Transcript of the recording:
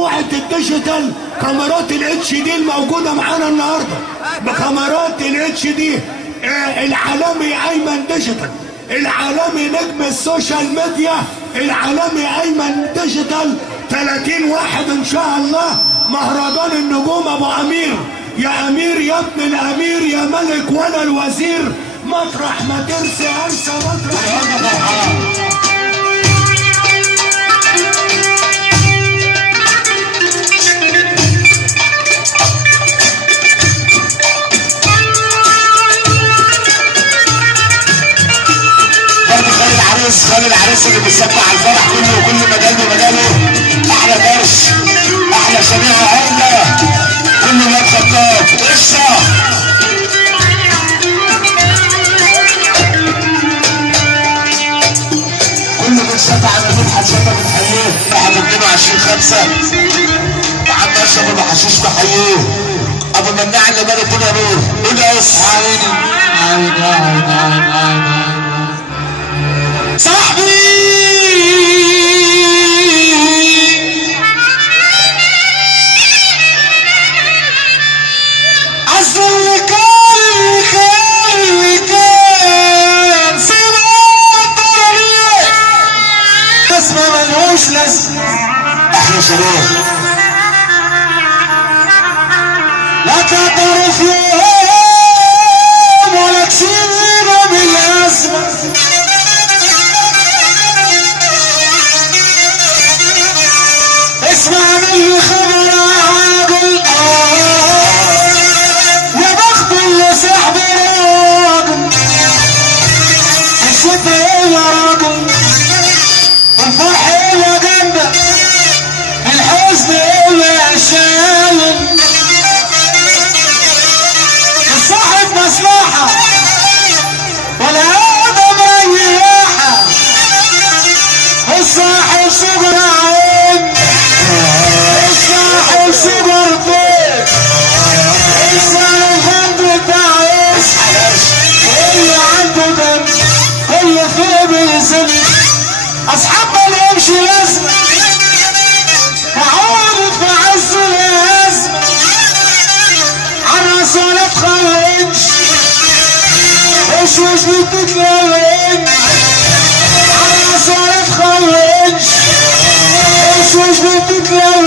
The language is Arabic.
مجموعة الديجيتال كاميرات الاتش دي الموجودة معانا النهاردة بكاميرات الاتش دي. العالمي ايمن ديجيتال، العالمي نجم السوشيال ميديا، العالمي ايمن ديجيتال. 30 واحد ان شاء الله مهرجان النجوم ابو امير. يا امير يا ابن الامير يا ملك ولا الوزير، مطرح ما ترسي انسى مطرح خلي العريس اللي بيسمع على الفرح كله وكل مجال بمجاله. احلى درس، احلى شبيهه عمله، كل ولاد خطاب قصه. كل من شفع على مدحت شفع بنحييه. 21/5 عم اشرف ابو حشيش بحييه. ابو مناع اللي مال الدنيا نور. قول يا قصه. صاحبي عزل اللي كان سمعت طريق بس ما ملوش لازمة. احلى شباب لا تعترف يوم ولا تسيبنا بالازمة. اسمع مني خبر عاقل يا بخت اللي سحب راجل. الست الا راجل، الفرح الا جنبك، الحزن الا شايل. الصاحب مصلحة ولا ادم رياحة، الصاحب شجر عين، الصاحب شجر بيت، الصاحب بتاع عيش اللي عنده دم اللي فيه بيزن. اصحاب مالهمش لازمه تعود في عز الازمه. عالراس ولا تخونش، وش بتتلونش. عالراس ولا تخونش، وش بتتلونش.